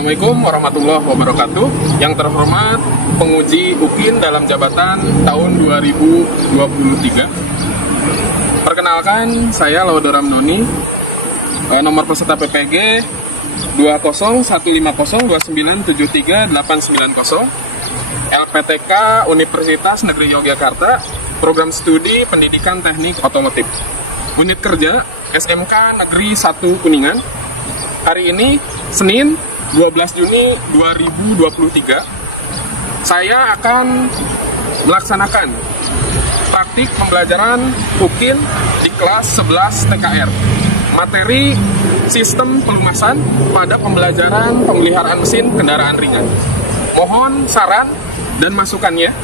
Assalamualaikum warahmatullahi wabarakatuh. Yang terhormat penguji UKIN dalam jabatan tahun 2023. Perkenalkan, saya Laudora Noni, nomor peserta PPG 2015029738990, LPTK Universitas Negeri Yogyakarta, Program Studi Pendidikan Teknik Otomotif. Unit kerja SMK Negeri 1 Kuningan. Hari ini Senin 12 Juni 2023, saya akan melaksanakan praktik pembelajaran UKIN di kelas 11 TKR. Materi sistem pelumasan pada pembelajaran pemeliharaan mesin kendaraan ringan. Mohon saran dan masukannya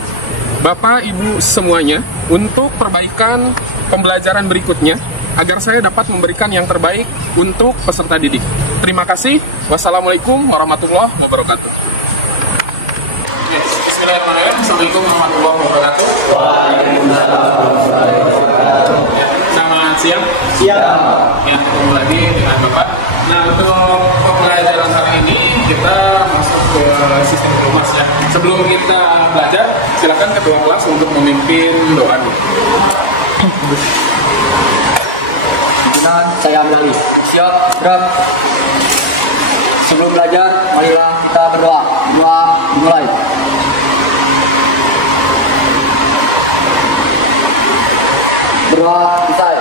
Bapak Ibu semuanya untuk perbaikan pembelajaran berikutnya agar saya dapat memberikan yang terbaik untuk peserta didik. Terima kasih. Wassalamualaikum warahmatullahi wabarakatuh. Bismillahirrahmanirrahim. Assalamualaikum warahmatullahi wabarakatuh. Selamat siang. Siang. Ya, ketemu lagi dengan Bapak. Nah, untuk pembelajaran hari ini kita masuk ke sistem pelumas ya. Sebelum kita belajar, silakan ketua kelas untuk memimpin doa. Saya ambil alih. Siap, gerak. Sebelum belajar, marilah kita berdoa. Doa dimulai. Berdoa selesai.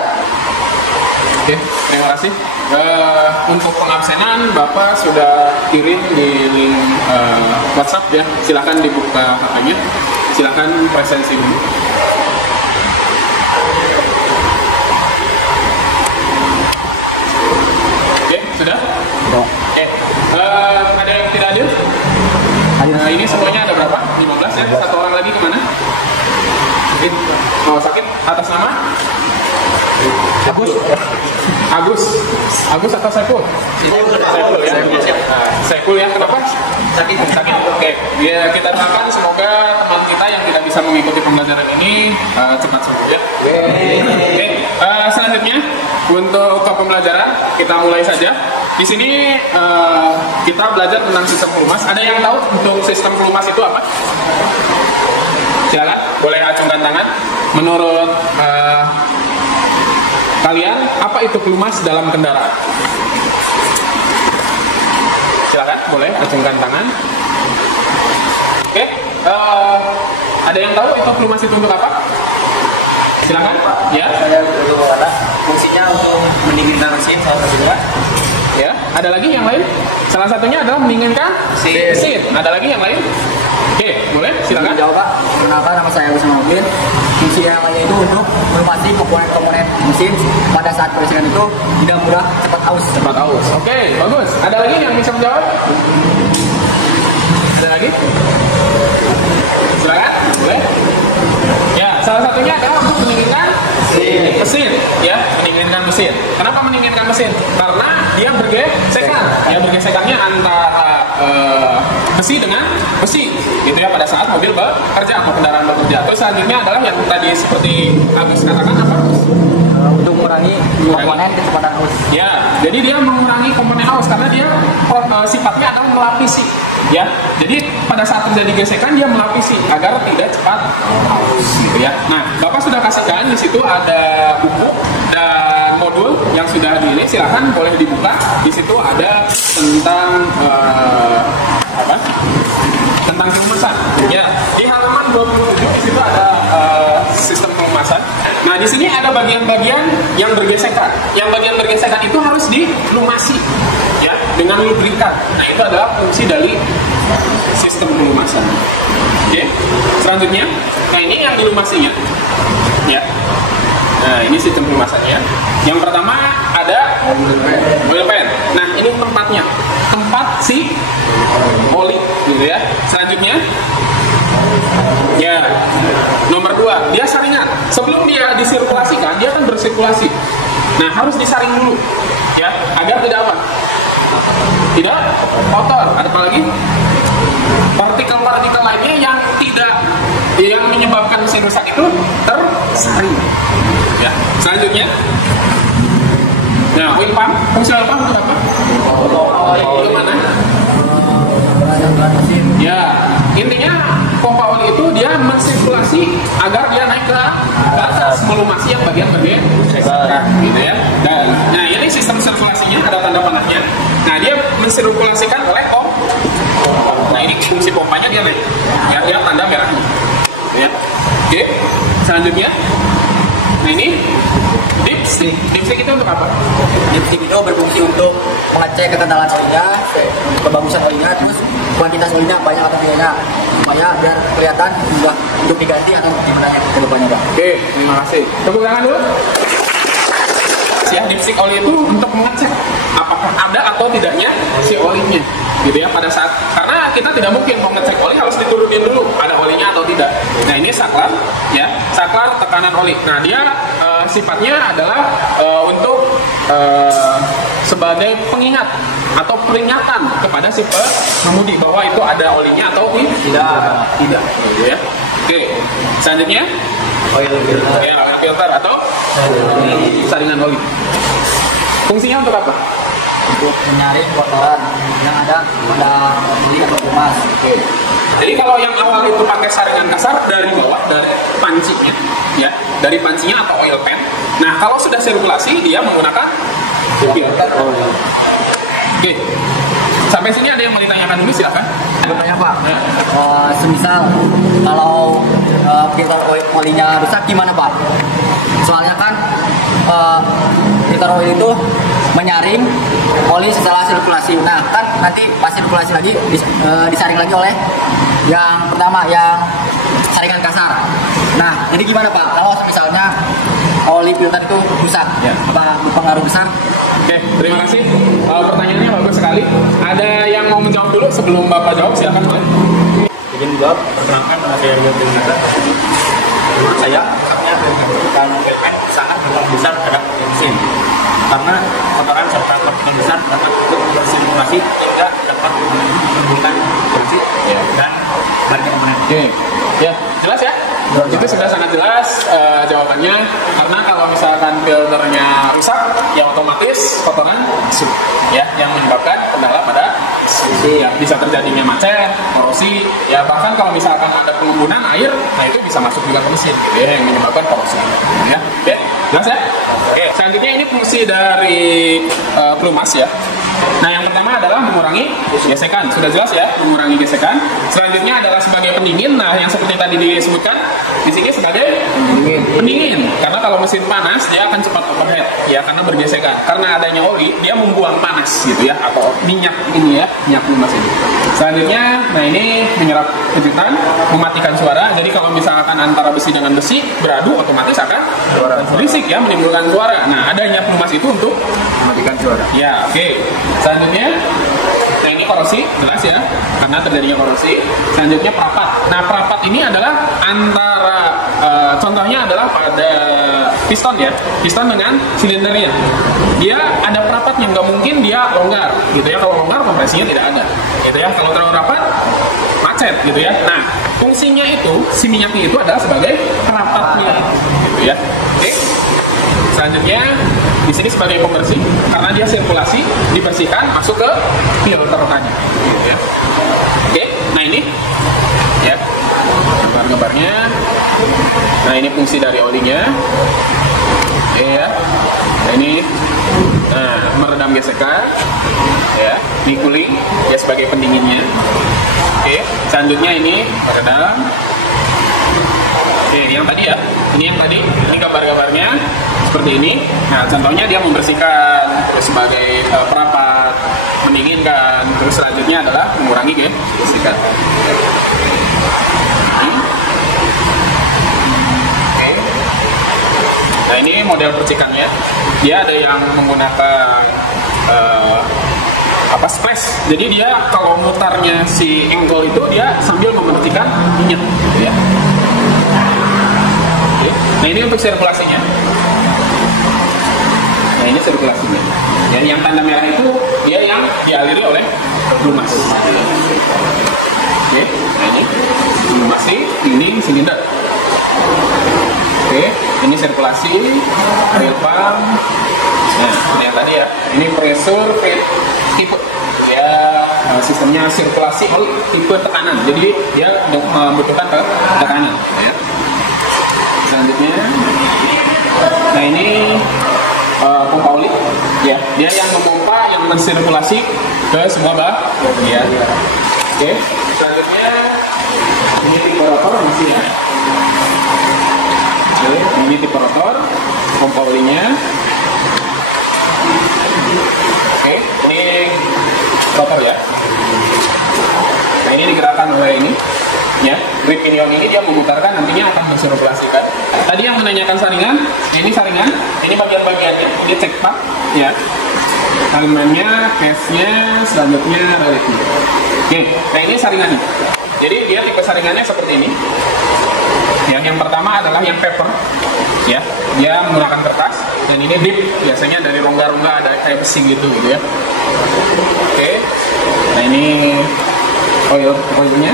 Oke, terima kasih. Untuk pengabsenan, Bapak sudah kirim di link WhatsApp ya. Silakan dibuka HP-nya. Silakan presensi dulu. Sudah? Ada yang tidak hadir? Ini semuanya ada berapa? 15 ya? Satu orang lagi kemana? Sakit? Mau sakit? Atas nama? Agus atau Saiful? Saiful ya? Saiful ya, kenapa? Sakit. Oke, ya, kita doakan semoga teman kita yang tidak bisa mengikuti pembelajaran ini cepat sembuh ya. Oke, selanjutnya untuk ke pembelajaran kita mulai saja. Di sini kita belajar tentang sistem pelumas. Ada yang tahu untuk sistem pelumas itu apa? Silakan, boleh acungkan tangan. Menurut kalian, apa itu pelumas dalam kendaraan? Silakan, boleh acungkan tangan. Oke, ada yang tahu itu pelumas itu untuk apa? Silakan. Ya. Saya untuk kata fungsinya untuk mendinginkan mesin salah satunya. Ya, ada lagi yang lain? Salah satunya adalah mendinginkan mesin. Ada lagi yang lain? Oke, boleh, silakan. Jawab, Pak. Kenapa nama saya Agus Nurdin? Fungsi yang lainnya itu untuk melumasi komponen-komponen mesin pada saat peresingan itu tidak mudah cepat aus. Oke, bagus. Ada lagi yang bisa menjawab? Ada lagi? Silakan, boleh. Ya, salah satunya adalah untuk mendinginkan mesin, ya, mendinginkan mesin. Kenapa mendinginkan mesin? Karena dia bergesekan, ya, bergesekannya antara besi dengan besi, gitu ya, pada saat mobil bekerja atau kendaraan bekerja. Terus selanjutnya adalah yang tadi seperti Agus katakan apa? Untuk mengurangi komponen kecepatan aus. Ya, jadi dia mengurangi komponen aus karena dia sifatnya adalah melapisi, ya. Jadi pada saat terjadi gesekan dia melapisi agar tidak cepat aus, gitu ya. Nah, Bapak sudah kasihkan di situ ada buku dan modul yang sudah di ini, silakan boleh dibuka. Di situ ada tentang apa? Tentang pelumasan. Ya, di halaman 27 di situ ada sistem pelumasan. Nah, di sini ada bagian-bagian yang bergesekan. Yang bagian bergesekan itu harus dilumasi, ya, dengan lubrikan. Nah, itu adalah fungsi dari sistem pelumasan. Oke, selanjutnya, nah ini yang dilumasinya, ya. Nah, ini sistem pelumasannya. Yang pertama ada oil pan. Nah, ini tempatnya, tempat si oli, gitu ya. Selanjutnya, ya, nomor 2, dia saringan. Sebelum dia disirkulasikan, dia akan bersirkulasi. Nah, harus disaring dulu, ya, agar tidak apa? Tidak kotor. Ada apa lagi? Partikel-partikel lainnya yang menyebabkan mesin rusak itu tersaring. Ya, selanjutnya, nah, oil pump, fungsi oil pump itu apa? Itu mana? saluran mesin. Ya, intinya pompa oli itu dia mensirkulasi agar dia naik ke atas, melumasi yang bagian-bagian gitu ya. Dan nah ini sistem sirkulasinya ada tanda panahnya. Nah dia mensirkulasikan oleh pompa. Nah ini fungsi pompanya dia naik, ya, dia tanda merahnya. Ya. Oke, selanjutnya, nah ini dipstick. Dipstick itu untuk apa? Dipstick itu berfungsi untuk mengecek kekentalan olinya, kebagusan olinya, terus kuantitas olinya banyak atau tidaknya, supaya biar kelihatan sudah untuk diganti atau gimana ke depannya, Pak. Oke, terima kasih. Tepuk tangan dulu. Ya, dipstick oli itu untuk mengecek apakah ada atau tidaknya si olinya, gitu ya. Pada saat karena kita tidak mungkin mau ngecek oli harus diturunin dulu ada olinya atau tidak. Nah ini saklar, ya, saklar tekanan oli. Nah dia sifatnya adalah untuk sebagai pengingat atau peringatan kepada si pengemudi bahwa itu ada olinya atau tidak, gitu ya. Oke, selanjutnya oil filter atau saringan oli. Fungsinya untuk apa? Untuk menyaring kotoran yang ada pada oli atau pelumas. Oke. Jadi kalau yang awal itu pakai saringan kasar dari bawah, dari pancinya, ya, dari pancinya atau oil pan. Nah kalau sudah sirkulasi dia menggunakan filter. Oke. Sampai sini ada yang mau ditanyakan dulu, silakan. Bertanya Pak, semisal kalau filter olinya rusak gimana Pak? Soalnya kan filter oil itu menyaring oli setelah sirkulasi. Nah kan nanti pas sirkulasi lagi disaring lagi oleh yang pertama yang saringan kasar. Nah jadi gimana Pak kalau misalnya oli filter itu rusak, ya, apa berpengaruh besar? Oke, terima kasih. Pertanyaannya bagus sekali. Ada yang mau menjawab dulu sebelum Bapak jawab, silakan boleh. Izin menjawab. Perkenalkan nama saya Wilton Nada. Menurut saya, kan PLN sangat berpengaruh besar terhadap mesin, karena kotoran serta partikel besar dapat bersirkulasi hingga dapat menimbulkan polusi dan banyak komponen. Oke, ya jelas ya. Itu sudah sangat jelas jawabannya. Karena kalau misalkan filternya rusak, ya otomatis kotoran masuk, ya, yang menyebabkan kendala pada mesin. Ya, bisa terjadinya macet, korosi, ya bahkan kalau misalkan ada pengembunan air, nah itu bisa masuk juga ke mesin, gitu ya, yang menyebabkan korosi. Ya, oke, jelas ya. Oke, selanjutnya ini fungsi dari pelumas ya. Nah, yang pertama adalah mengurangi gesekan. Sudah jelas ya, mengurangi gesekan. Selanjutnya adalah sebagai pendingin. Nah, yang seperti tadi disebutkan di sini sebagai pendingin. Karena kalau mesin panas dia akan cepat overheat ya, karena bergesekan. Karena adanya oli, dia membuang panas gitu ya, atau minyak ini ya, minyak pelumas ini. Selanjutnya, nah ini menyerap kejutan, mematikan suara. Jadi kalau misalkan antara besi dengan besi beradu, otomatis akan berisik ya, menimbulkan suara. Nah, adanya pelumas itu untuk Mematikan suara. ya, oke. Selanjutnya, nah ini korosi, jelas ya, karena terjadinya korosi. Selanjutnya perapat. Nah, perapat ini adalah antara, contohnya adalah pada piston ya, piston dengan silindernya. Dia ada perapatnya, nggak mungkin dia longgar, gitu ya. Kalau longgar, kompresinya tidak ada, gitu ya. Kalau terlalu rapat, macet, gitu ya. Nah, fungsinya itu, si minyaknya itu adalah sebagai perapatnya, gitu ya. Oke. Selanjutnya di sini sebagai pembersih, karena dia sirkulasi, dibersihkan masuk ke filter tadi, gitu ya. Oke, nah ini ya gambar-gambarnya. Nah ini fungsi dari olinya, ya. Nah ini meredam gesekan, ya. Ini cooling, ya sebagai pendinginnya. Oke, selanjutnya ini meredam. Oke, yang tadi ya, ini yang tadi, ini gambar-gambarnya seperti ini. Nah, contohnya dia membersihkan, terus sebagai perapat, mendinginkan, terus selanjutnya adalah mengurangi gesekan. Oke. Nah, ini model percikannya. Dia ada yang menggunakan splash. Jadi dia kalau mutarnya si angle itu dia sambil memercikan minyak, gitu ya. Nah ini untuk sirkulasinya. Nah ini sirkulasinya. Ya, yang tanda merah itu dia yang dialiri oleh pelumas. Oke, nah ini pelumasi, ini silinder. Oke, ini sirkulasi, oil pump. Nah, ini yang tadi ya. Ini pressure tipe. Ya, sistemnya sirkulasi tipe tekanan. Jadi dia membutuhkan tekanan. Ya. Selanjutnya, nah ini pompa oli, ya, dia yang memompa, yang mensirkulasi ke semua bagian. Oke, selanjutnya ini tipe rotor masih ya. Oke, ini tipe rotor, pompa olinya. Oke, ini rotor ya. Nah ini digerakkan oleh ini, ya. Grip pinion ini dia memutarkan, nantinya akan mensirkulasikan. Tadi yang menanyakan saringan, ini saringan, ini bagian-bagiannya, dia cek pak, ya. Alimannya, case-nya, selanjutnya reliknya. Oke, nah ini saringannya. Jadi dia tipe saringannya seperti ini. Yang pertama adalah yang paper, ya, dia menggunakan kertas, dan ini dip, biasanya dari rongga-rongga ada kayak besi gitu ya. Oke, nah ini oilnya,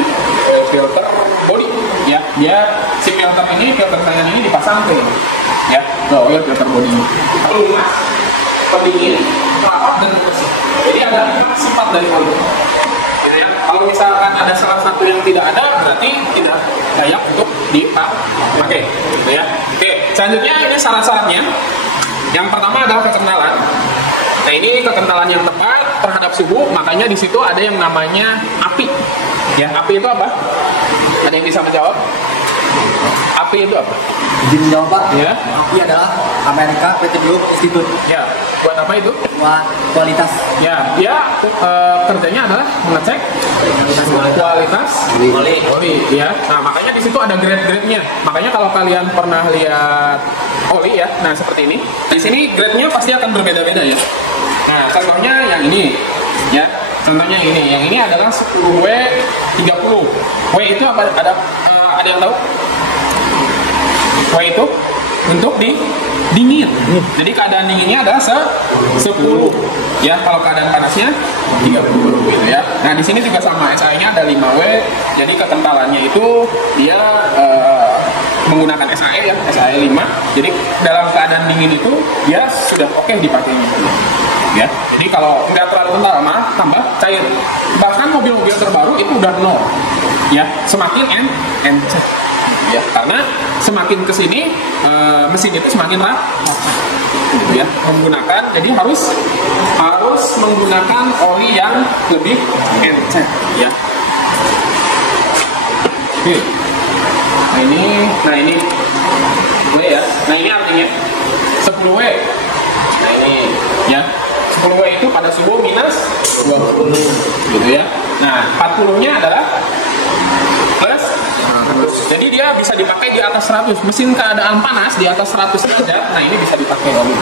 filter body, ya, dia si filter ini, filter saringan ini dipasang ke ini, ya, ke oil filter body. Pelumas, pendingin, rapat dan bersih. Jadi ada 5 sifat dari oil. Kalau misalkan ada salah satu yang tidak ada, berarti tidak layak untuk dipakai, gitu ya. Oke, selanjutnya ini syarat-syaratnya. Yang pertama adalah kekentalan. Nah ini kekentalan yang tepat terhadap suhu, makanya di situ ada yang namanya API. Ya, API itu apa? Ada yang bisa menjawab? API itu apa? Izin menjawab Pak. Ya. API adalah Amerika Petroleum Institute. Ya, buat apa itu? Buat kualitas. Ya, dia kerjanya adalah mengecek kualitas oli, ya. Nah, makanya di situ ada grade-grade-nya. Makanya kalau kalian pernah lihat oli ya, nah seperti ini. Di sini grade-nya pasti akan berbeda-beda ya. Nah, contohnya yang ini, ya. Contohnya ini, yang ini adalah 10W30. W itu apa? Ada yang tahu? W itu untuk dingin. Jadi keadaan dinginnya adalah 10. Ya, kalau keadaan panasnya 30 gitu ya. Nah, di sini juga sama, SAE-nya ada 5W. Jadi kekentalannya itu dia menggunakan SAE ya, SAE 5. Jadi dalam keadaan dingin itu dia sudah oke dipakainya. Ya, jadi kalau nggak terlalu kental malah tambah cair. Bahkan mobil-mobil terbaru itu udah 0. Ya, semakin encer. Ya, karena semakin kesini mesin itu semakin rapat, ya, menggunakan, jadi harus menggunakan oli yang lebih encer, ya. Oke. Nah ini W ya. Nah ini artinya 10W. Nah ini ya, 10W itu pada suhu minus 20, gitu ya. Nah 40-nya adalah plus. Jadi dia bisa dipakai di atas 100. Mesin keadaan panas di atas 100 derajat. Nah ini bisa dipakai oli.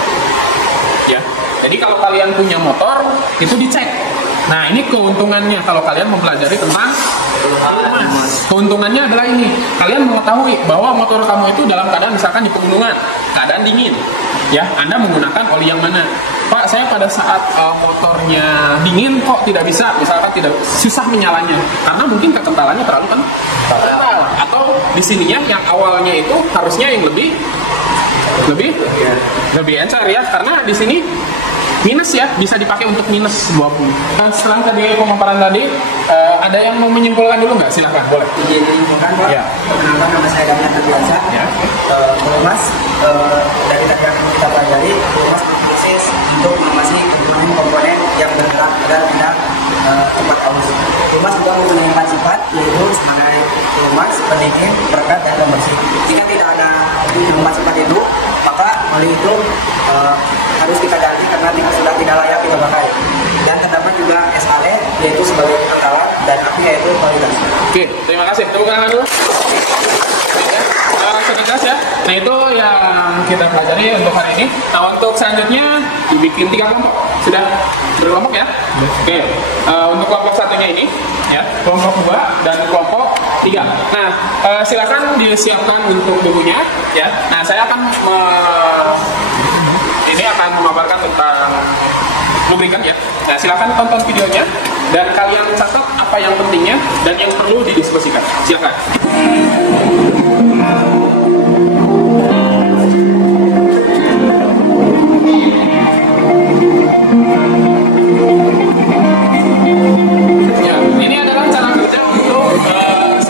Ya. Jadi kalau kalian punya motor itu dicek. Nah ini keuntungannya kalau kalian mempelajari tentang keuntungannya adalah ini. Kalian mengetahui bahwa motor kamu itu dalam keadaan misalkan di pegunungan, keadaan dingin. Ya, Anda menggunakan oli yang mana? Pak, saya pada saat motornya dingin kok tidak bisa, misalkan tidak susah menyalanya karena mungkin kekentalannya terlalu kental. Atau di sininya yang awalnya itu harusnya yang lebih encer ya, karena di sini minus ya, bisa dipakai untuk minus 20. Setelah tadi pemaparan tadi, ada yang mau menyimpulkan dulu nggak? Silahkan, boleh. Izin menyimpulkan Pak. Ya. Perkenalkan, nama saya Damian Terbiasa. Ya. Pelumas, dari tadi yang kita pelajari, pelumas berfungsi untuk mengawasi komponen yang bergerak agar tidak cepat aus. Pelumas juga mempunyai 4 sifat, yaitu sebagai pelumas, pendingin, perekat, dan pembersih. Jika tidak ada 4 sifat itu, maka oli itu harus kita ganti karena sudah tidak layak kita pakai. Dan terdapat juga SAE, yaitu sebagai kekentalan, dan API yaitu kualitas. Oke, terima kasih. Tepuk tangan dulu. Sekilas ya. Nah itu yang kita pelajari untuk hari ini. Nah untuk selanjutnya dibikin 3 kelompok. Sudah berkelompok ya? Oke. Untuk kelompok satunya ini, ya, kelompok 2 dan kelompok 3. Nah silakan disiapkan untuk bukunya, ya. Nah saya akan memaparkan tentang lubrikan ya. Nah silakan tonton videonya dan kalian catat apa yang pentingnya dan yang perlu didiskusikan. Silakan.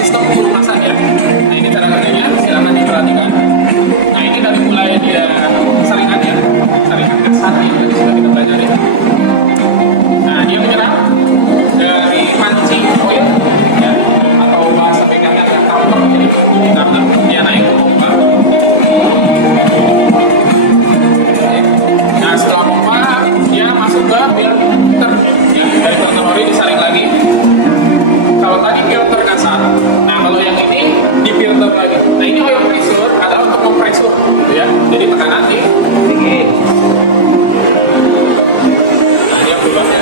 sistem pelumasan ya. Nah ini cara kerjanya, silakan diperhatikan. Nah ini dari mulai dia saringan ya, saringan kasar yang tadi sudah kita pelajari. Nah dia menyerap dari pancing oil ya, atau bahasa bengkelnya yang tampak jadi dia naik ke pompa. Nah setelah pompa dia masuk ke filter ya, dari filter ori disaring lagi. Kalau tadi filter kasar, nah kalau yang ini di filter lagi. Nah ini oil pressure adalah untuk kompresor gitu ya, jadi tekanan tinggi. Nah dia berubah ya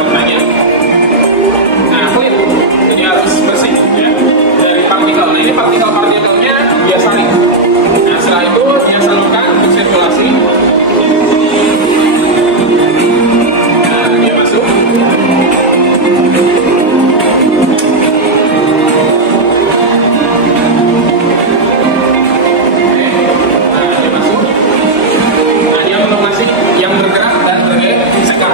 warnanya. Nah clean, jadi harus bersih ya dari partikel. Nah ini partikelnya dia saring. Nah setelah itu dia salurkan untuk sirkulasi. Nah dia masuk. Yang bergerak dan bergesekan.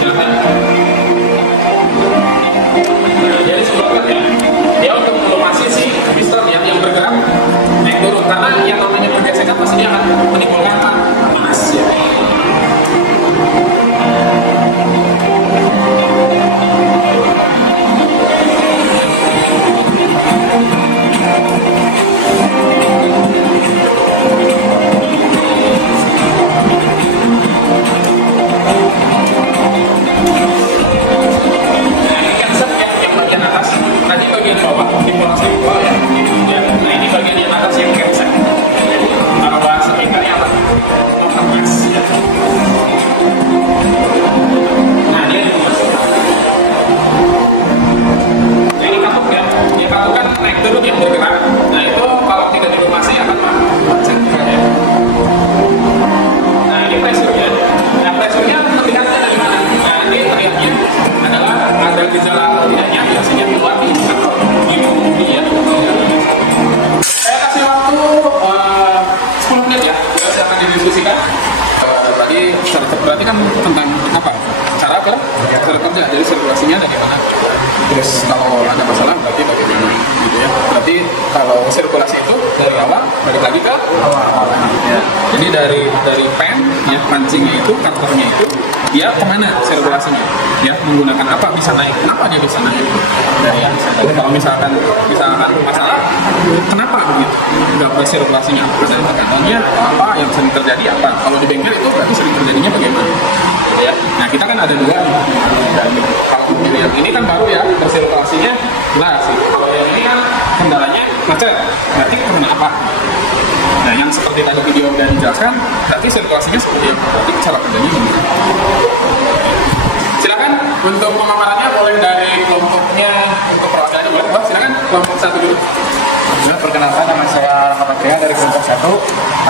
Silakan. Nah, jadi sebelumnya ya, dia untuk melumasi si piston yang bergerak naik turun karena yang namanya bergesekan pasti dia akan menimbulkan panas ya. Tadi bagian bawah, dimulasi bawah ya. Nah ini bagian yang atas yang kencang. Kalau bahasa bengkelnya apa? Kemas ya. Nah dia dimasuk. Yang dikatup ya, dia katukan naik turun yang bergerak. Nah itu kalau tidak dilumasi akan macet ya. Nah ini pressure ya. Nah pressure-nya terlihatnya dari mana? Nah ini terlihatnya adalah ada gejala tidaknya biasanya keluar di ya. Saya kasih waktu 10 menit ya, kita akan didiskusikan. Tadi berarti kan tentang apa? Cara kerja, jadi sirkulasinya dari mana? Terus kalau ada masalah berarti bagaimana? Gitu ya. Berarti kalau sirkulasi itu dari awal balik lagi ke awal. Ya. Jadi dari pen, ya pancingnya itu, cutter-nya itu, dia kemana sirkulasinya? Ya menggunakan apa bisa naik? Kenapa dia bisa naik? Ya. Jadi kalau misalkan masalah, kenapa begitu? Nggak bersirkulasinya? Ada tekanannya apa yang sering terjadi apa? Kalau di bengkel itu berarti sering terjadinya bagaimana? Ya. Nah kita kan ada dua nih. Dan kalau yang ini kan baru ya bersirkulasinya jelas. Kalau yang ini kan kendalanya macet. Berarti karena apa? Nah yang seperti tadi video udah dijelaskan, berarti sirkulasinya seperti apa? Berarti cara kerjanya gimana? Silakan untuk pemaparannya boleh dari kelompoknya untuk perwakilannya boleh. Wah, silakan kelompok satu dulu. Perkenalkan, nama saya Rahmat Patria dari kelompok 1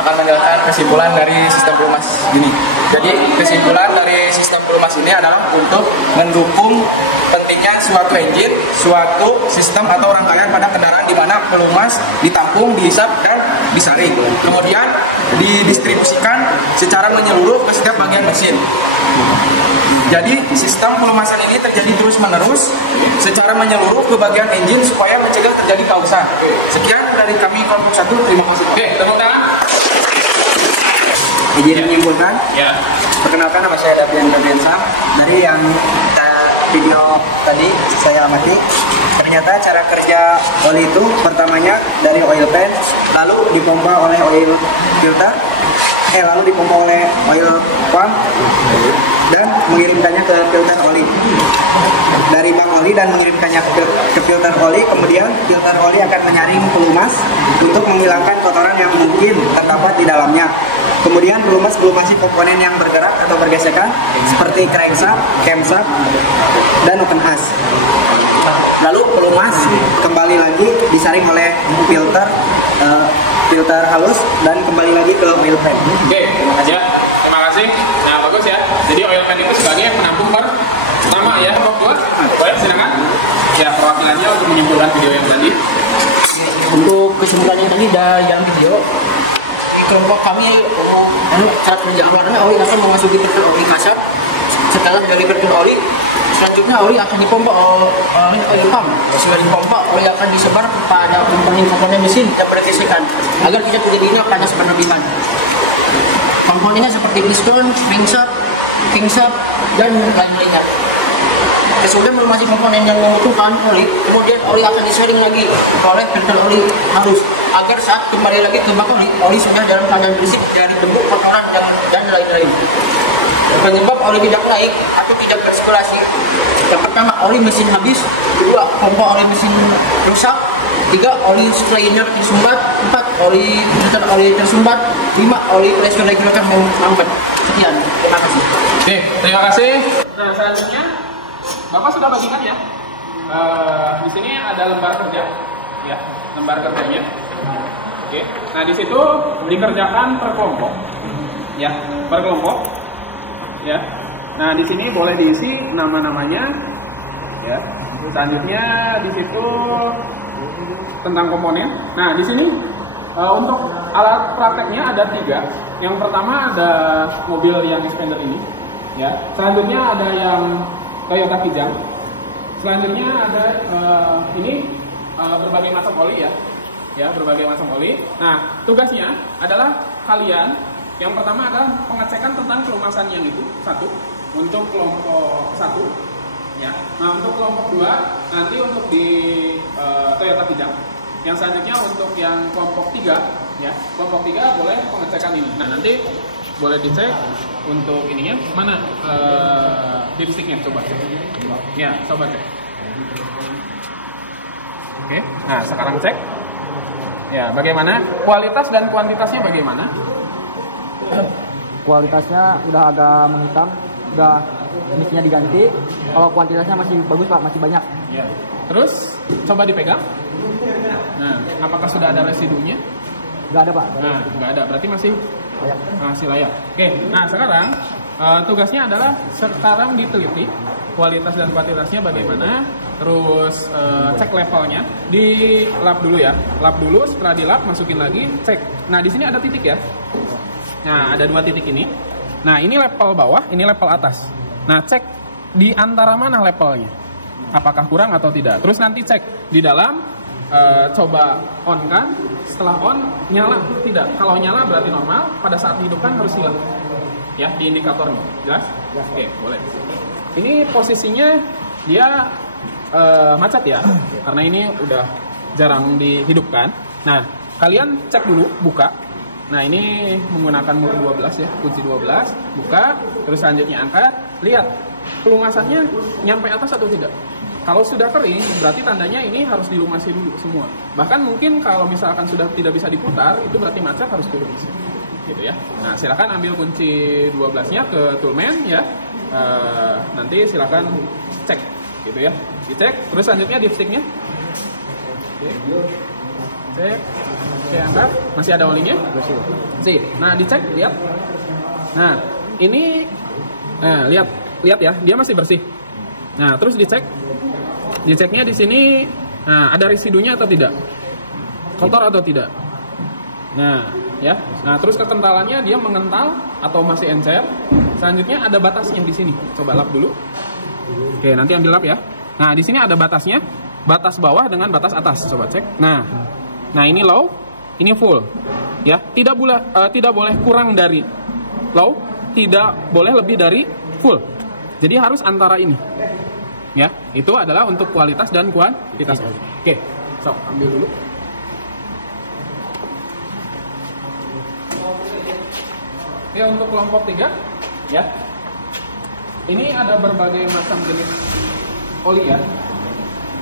akan menjelaskan kesimpulan dari sistem pelumas ini. Jadi kesimpulan dari sistem pelumas ini adalah untuk mendukung pentingnya suatu engine, suatu sistem atau rangkaian pada kendaraan di mana pelumas ditampung, dihisap dan disaring. Kemudian didistribusikan secara menyeluruh ke setiap bagian mesin. Jadi sistem pelumasan ini terjadi terus-menerus secara menyeluruh ke bagian engine supaya mencegah terjadi kausan. Sekian dari kami kelompok 1, terima kasih. Oke, tepuk tangan. Izin menyimpulkan. Ya. Perkenalkan, nama saya Davian Sam. Dari yang video tadi saya amati, ternyata cara kerja oli itu pertamanya dari oil pan, lalu dipompa oleh oil filter, lalu dipompa oleh oil pump dan mengirimkannya ke filter oli. Dari bank oli dan mengirimkannya ke filter oli, kemudian filter oli akan menyaring pelumas untuk menghilangkan kotoran yang mungkin terdapat di dalamnya. Kemudian pelumas melumasi komponen yang bergerak atau bergesekan seperti crankshaft, camshaft, dan open as. Lalu pelumas kembali lagi disaring oleh filter halus dan kembali lagi ke oil pan. Oke, ya, terima kasih. Nah, bagus ya. Jadi oil pan itu sebagai penampung pertama ya. Kelompok 2, boleh silakan. Ya, perwakilannya untuk menyimpulkan video yang tadi. Untuk kesimpulannya tadi dari yang video, kelompok kami cara kerja awalnya oli akan memasuki filter oli kasar. Setelah dari filter oli, selanjutnya oli akan dipompa oleh oil pump. Setelah dipompa, oli akan disebar kepada komponen mesin yang bergesekan agar tidak terjadinya panas berlebihan. Komponennya seperti piston, crankshaft, dan lain-lainnya. Sesudah melumasi komponen yang membutuhkan oli, kemudian oli akan disaring lagi oleh filter oli halus agar saat kembali lagi ke bak oli sudah dalam keadaan bersih dari debu, kotoran, dan lain-lain. Penyebab oli tidak naik atau tidak bersirkulasi: yang pertama, oli mesin habis; kedua, pompa oli mesin rusak; tiga, oli strainer tersumbat; empat, filter oli tersumbat; lima, oli pressure regulator melambat. Sekian, terima kasih. Oke, terima kasih. Nah, selanjutnya Bapak sudah bagikan ya. Di sini ada lembar kerja, ya, lembar kerjanya. Oke. Nah, di situ dikerjakan per kelompok, ya, per kelompok, ya. Nah, di sini boleh diisi nama-namanya, ya. Selanjutnya di situ tentang komponen. Nah, di sini untuk alat prakteknya ada 3. Yang pertama ada mobil yang expander ini, ya. Selanjutnya ada yang Toyota Kijang. Selanjutnya ada ini berbagai macam oli ya, berbagai macam oli. Nah, tugasnya adalah kalian yang pertama adalah pengecekan tentang kelumasan yang itu satu untuk kelompok 1, ya. Nah, untuk kelompok 2 nanti untuk di Toyota Kijang. Yang selanjutnya untuk yang kelompok 3, ya, kelompok 3 boleh pengecekan ini. Nah, nanti boleh dicek untuk ininya mana dipsticknya, coba ya, coba cek. Oke, nah sekarang cek ya, bagaimana kualitas dan kuantitasnya, bagaimana Kualitasnya udah agak menghitam, udah misinya diganti. Kalau kuantitasnya masih bagus Pak, masih banyak. ya. Terus coba dipegang. Nah, apakah sudah ada residunya? Nggak ada Pak. Nah, nggak ada, berarti masih layak. Oke, nah sekarang tugasnya adalah sekarang diteliti kualitas dan kuantitasnya bagaimana, terus cek levelnya di lab dulu ya, lab dulu, setelah di lab masukin lagi, cek. Nah, di sini ada titik ya. Nah, ada 2 titik ini. Nah, ini level bawah, ini level atas. Nah, cek di antara mana levelnya, apakah kurang atau tidak. Terus nanti cek di dalam, coba on kan, setelah on nyala tidak. Kalau nyala berarti normal, pada saat dihidupkan harus hilang ya di indikatornya. Jelas? Oke, boleh. Ini posisinya dia macet ya, karena ini udah jarang dihidupkan. Nah, kalian cek dulu, buka. Nah, ini menggunakan mur 12 ya, kunci 12, buka, terus selanjutnya angkat, lihat pelumasannya nyampe atas atau tidak. Kalau sudah kering, berarti tandanya ini harus dilumasi dulu semua. Bahkan mungkin kalau misalkan sudah tidak bisa diputar, itu berarti macet harus turun. Gitu ya. Nah, silakan ambil kunci 12-nya ke toolman ya. Nanti silakan cek gitu ya. Dicek, terus selanjutnya dipsticknya. Cek. Oke, angkat. Masih ada olinya? Sih. Nah, dicek, lihat. Nah, ini lihat ya, dia masih bersih. Nah, terus dicek. Diceknya di sini, nah, ada residunya atau tidak? Kotor atau tidak? Nah, ya. Nah, terus kekentalannya dia mengental atau masih encer. Selanjutnya ada batasnya di sini. Coba lap dulu. Oke, nanti ambil lap ya. Nah, di sini ada batasnya. Batas bawah dengan batas atas. Coba cek. Nah, ini low, ini full. Ya, tidak boleh kurang dari low, tidak boleh lebih dari full. Jadi harus antara ini. Ya, itu adalah untuk kualitas dan kuantitas. Oke, so ambil dulu. Ya, untuk kelompok 3, ya. Ini ada berbagai macam jenis oli ya.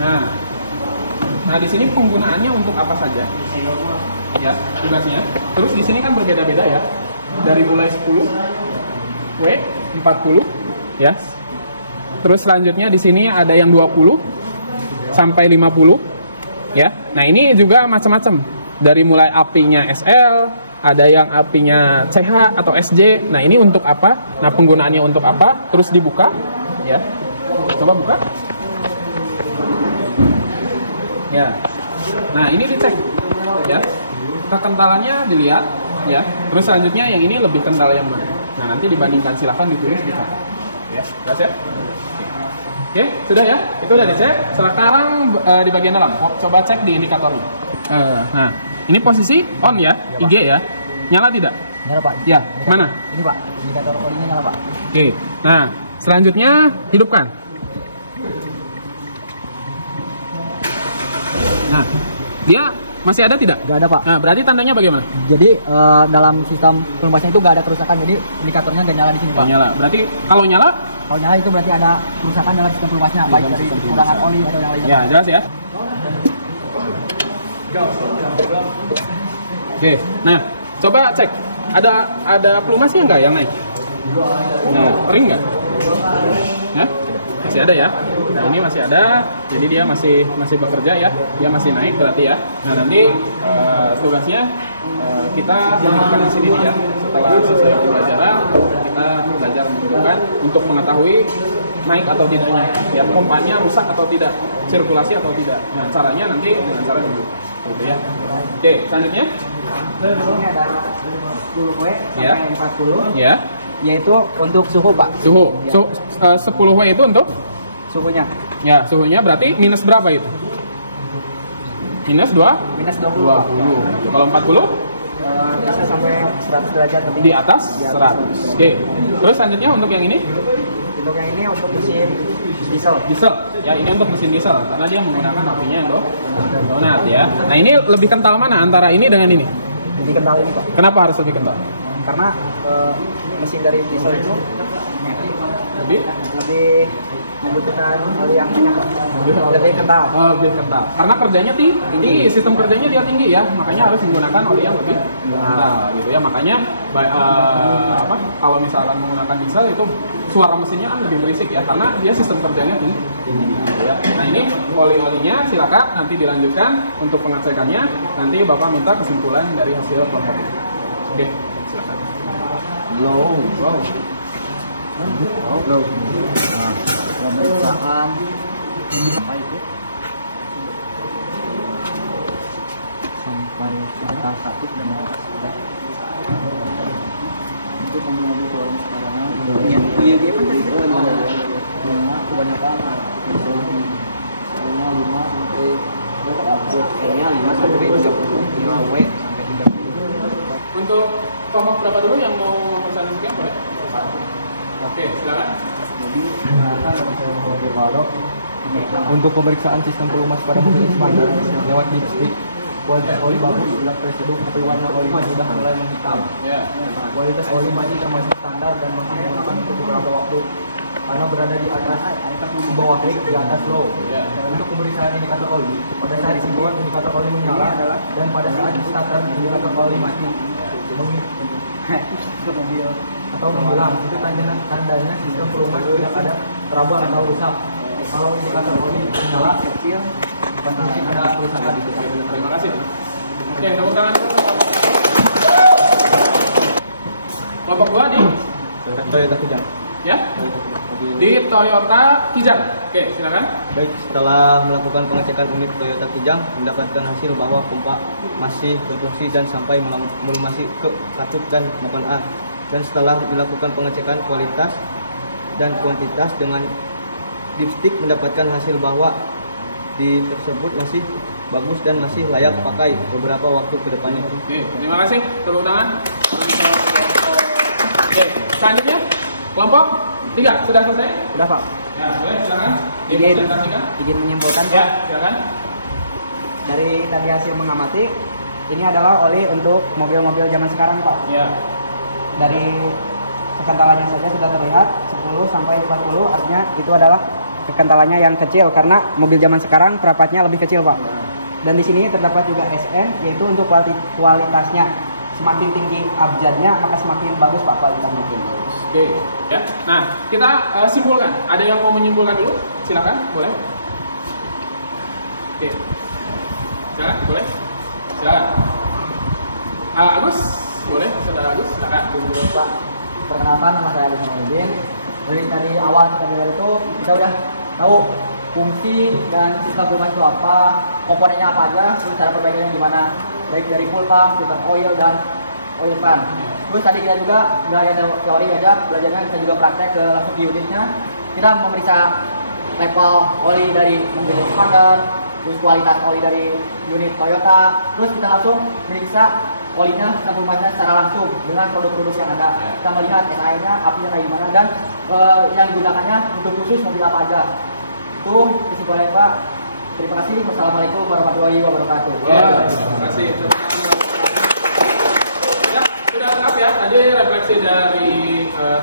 Nah, di sini penggunaannya untuk apa saja? Ya, tugasnya. Terus di sini kan berbeda-beda ya. Dari mulai 10, W, 40, ya. Terus selanjutnya di sini ada yang 20 sampai 50, ya. Nah, ini juga macam-macam. Dari mulai apinya SL, ada yang apinya CH atau SJ. Nah, ini untuk apa? Nah, penggunaannya untuk apa? Terus dibuka, ya. Coba buka. Ya. Nah, ini dicek, ya. Kekentalannya dilihat. ya. Terus selanjutnya yang ini lebih kental yang mana? Nah, nanti dibandingkan, silahkan ditulis di sana. Ya, jelas ya? Oke, sudah ya? Itu udah dicek. Sekarang di bagian dalam, coba cek di indikatornya. Nah, ini posisi on ya, IG ya. Nyala tidak? Nyala Pak. Ya, mana? Ini Pak, indikator olinya nyala Pak. Oke, nah selanjutnya hidupkan. Nah, dia masih ada tidak? Gak ada Pak. Nah, berarti tandanya bagaimana? Jadi dalam sistem pelumasnya itu gak ada kerusakan, jadi indikatornya gak nyala di sini Pak. Nggak nyala. Berarti kalau nyala? Kalau nyala itu berarti ada kerusakan dalam sistem pelumasnya, baik dari kekurangan oli atau yang lainnya. Ya, jelas ya. Oke, nah coba cek. Ada pelumasnya nggak yang naik? Nah, kering nggak? Ya? Masih ada ya. Nah, ini masih ada, jadi dia masih bekerja ya. Dia masih naik berarti ya. Nah, nanti tugasnya kita menunjukkan di sini ya. Setelah selesai pembelajaran, kita belajar menunjukkan untuk mengetahui naik atau tidaknya, ya, pompanya rusak atau tidak, sirkulasi atau tidak. Nah, caranya nanti dengan cara dulu, gitu ya. Oke, selanjutnya. Ini ada 10W Ya. sampai 40, Ya, yaitu untuk suhu Pak. suhu. Ya. 10W itu untuk Suhunya ya, suhunya berarti minus berapa itu? Minus 2? minus 20. 20. Kalau 40? Bisa sampai 100 derajat lebih. Di atas 100. Oke. Terus selanjutnya untuk yang ini? Untuk yang ini untuk mesin diesel. Diesel. Ya, ini untuk mesin diesel karena dia menggunakan apinya yang donat ya. Nah, ini lebih kental mana antara ini dengan ini? Lebih kental ini Pak. Kenapa harus lebih kental? Karena mesin dari diesel itu Lebih? membutuhkan oli yang banyak Pak. Lebih kental. Oh, lebih kental. Karena kerjanya tinggi, sistem kerjanya dia tinggi ya, makanya harus menggunakan oli yang lebih kental gitu ya. Makanya kalau misalkan menggunakan diesel itu suara mesinnya kan lebih berisik ya, karena dia sistem kerjanya tinggi gitu ya. Nah, ini oli-olinya silakan nanti dilanjutkan untuk pengecekannya. Nanti Bapak minta kesimpulan dari hasil kelompok ini. Oke, silakan. Low. Wow. Low. Nah, pemeriksaan apa itu? Sampai kita sakit dan sudah. Itu mobil suara sekarang. Iya, dia kan tadi kebanyakan. Soalnya 5 sampai 30, 5W sampai 30. Untuk kelompok berapa dulu yang mau mempersalinkan boleh? Oke, silakan. Untuk pemeriksaan sistem pelumas pada mobil Iskandar lewat dipstick, kualitas oli bagus, gelap residuk, tapi warna oli sudah mulai menghitam. Ya. Kualitas oli masih termasuk standar dan masih digunakan untuk beberapa waktu karena berada di atas di bawah high, di atas low. Ya. Untuk pemeriksaan indikator oli, pada saat himbauan indikator oli menyala dan pada saat starter indikator oli mati atau menghilang, itu tandanya sistem pelumas tidak ada trouble atau rusak. Kalau indikator oli menyala kecil, pasti ada kerusakan di situ. Terima kasih. Oke, tepuk tangan. Kelompok 2 di Toyota Kijang. ya? Di Toyota Kijang. Oke, silakan. Baik, setelah melakukan pengecekan unit Toyota Kijang, mendapatkan hasil bahwa pompa masih berfungsi dan sampai melumasi ke katut dan maupun A. Dan setelah dilakukan pengecekan kualitas dan kuantitas dengan dipstick, mendapatkan hasil bahwa di tersebut masih bagus dan masih layak pakai beberapa waktu ke depannya. Oke, terima kasih. Tepuk tangan. Oke, selanjutnya kelompok 3 sudah selesai? Sudah Pak. Ya, boleh silakan. Dipresentasikan. Izin menyimpulkan Ya, Pak. silakan. Dari tadi hasil mengamati, ini adalah oli untuk mobil-mobil zaman sekarang Pak. Ya. Dari kekentalannya saja sudah terlihat 10 sampai 40, artinya itu adalah kekentalannya yang kecil karena mobil zaman sekarang perapatnya lebih kecil Pak. Dan di sini terdapat juga SN, yaitu untuk kualitasnya. Semakin tinggi abjadnya maka semakin bagus Pak kualitas mobil. Oke, ya. Nah, kita simpulkan. Ada yang mau menyimpulkan dulu? Silakan, boleh. Oke. Silakan, boleh. Silakan. Agus, boleh. Saudara Agus, silakan. Pak, perkenalkan nama saya Agus Nurdin. Dari tadi awal kita belajar itu kita udah tahu fungsi dan sistem pelumas itu apa, komponennya apa aja, terus cara perbaikannya gimana, baik dari full pump, filter oil dan depan. Terus tadi kita juga nggak hanya teori aja, belajarnya kita juga praktek ke langsung di unitnya. Kita memeriksa level oli dari mobil Honda, terus kualitas oli dari unit Toyota, terus kita langsung meriksa olinya perumahannya secara langsung dengan produk-produk yang ada. Kita melihat SAE-nya, apinya kayak gimana, dan yang digunakannya untuk khusus mobil apa aja. Itu kesimpulannya Pak. Terima kasih. Wassalamualaikum warahmatullahi wabarakatuh. Terima kasih. Ya, sudah lengkap ya. Tadi refleksi dari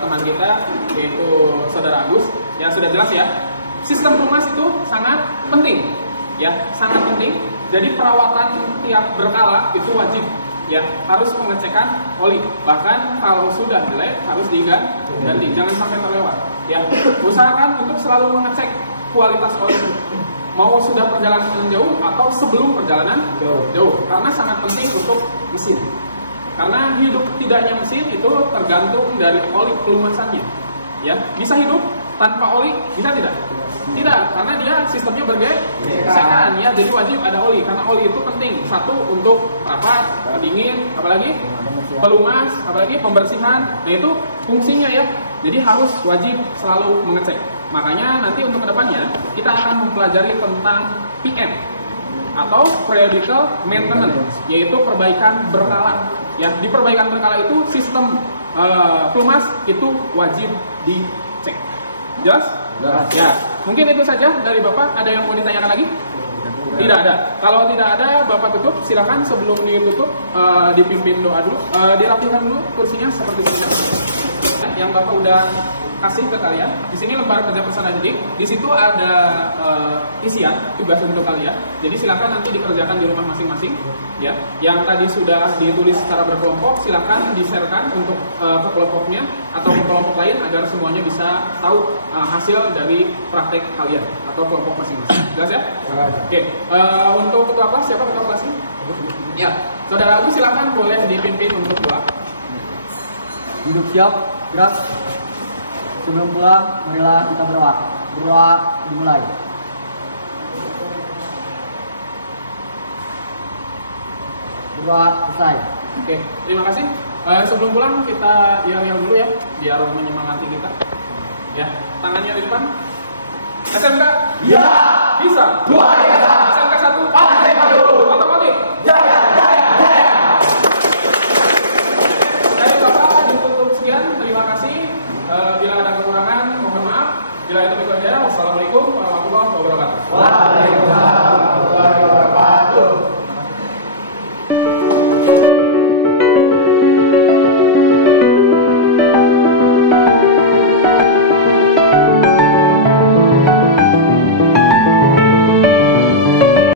teman kita, yaitu Saudara Agus, yang sudah jelas ya. Sistem pelumas itu sangat penting, ya, sangat penting. Jadi perawatan tiap berkala itu wajib, ya, harus pengecekan oli. Bahkan kalau sudah jelek harus diganti, jangan sampai terlewat. Ya, usahakan untuk selalu mengecek kualitas oli. Mau sudah perjalanan jauh atau sebelum perjalanan jauh, karena sangat penting untuk mesin. Karena hidup tidaknya mesin itu tergantung dari oli pelumasannya. Ya, bisa hidup tanpa oli, bisa tidak? Tidak, karena dia sistemnya bergesekan, ya. Jadi wajib ada oli, karena oli itu penting. Satu untuk rapat, pendingin, apalagi pelumas, apalagi pembersihan. Nah itu fungsinya ya. Jadi harus wajib selalu mengecek. Makanya nanti untuk kedepannya kita akan mempelajari tentang PM atau periodical maintenance, yaitu perbaikan berkala. Ya, di perbaikan berkala itu sistem pelumas itu wajib dicek. Jelas? Ya, mungkin itu saja dari Bapak. Ada yang mau ditanyakan lagi? Tidak ada. Kalau tidak ada, Bapak tutup. Silakan sebelum ditutup dipimpin doa dulu. Dirapikan dulu kursinya seperti ini. Yang Bapak udah kasih ke kalian. Di sini lembar kerja persona didik. Di situ ada isian tugas untuk kalian. Jadi silakan nanti dikerjakan di rumah masing-masing. Ya, yang tadi sudah ditulis secara berkelompok, silakan di-sharekan untuk ke kelompoknya atau ke kelompok lain agar semuanya bisa tahu hasil dari praktek kalian atau kelompok masing-masing. Jelas ya? Oke. Untuk ketua kelas, siapa ketua kelasnya? Ya, Saudara Agus silakan boleh dipimpin untuk doa. Hidup siap, gerak. Sebelum pulang, marilah kita berdoa. Berdoa dimulai. Berdoa selesai. Oke, terima kasih. Sebelum pulang kita yel-yel dulu ya, biar menyemangati kita. Ya, tangannya di depan. SMK? Ya. Bisa. Luar biasa. SMK 1? Otomotif? Jaya. Dari Bapak ditutup sekian. Terima kasih. Bila ada kekurangan, mohon maaf. Bila itu saja. Wassalamualaikum warahmatullahi wabarakatuh.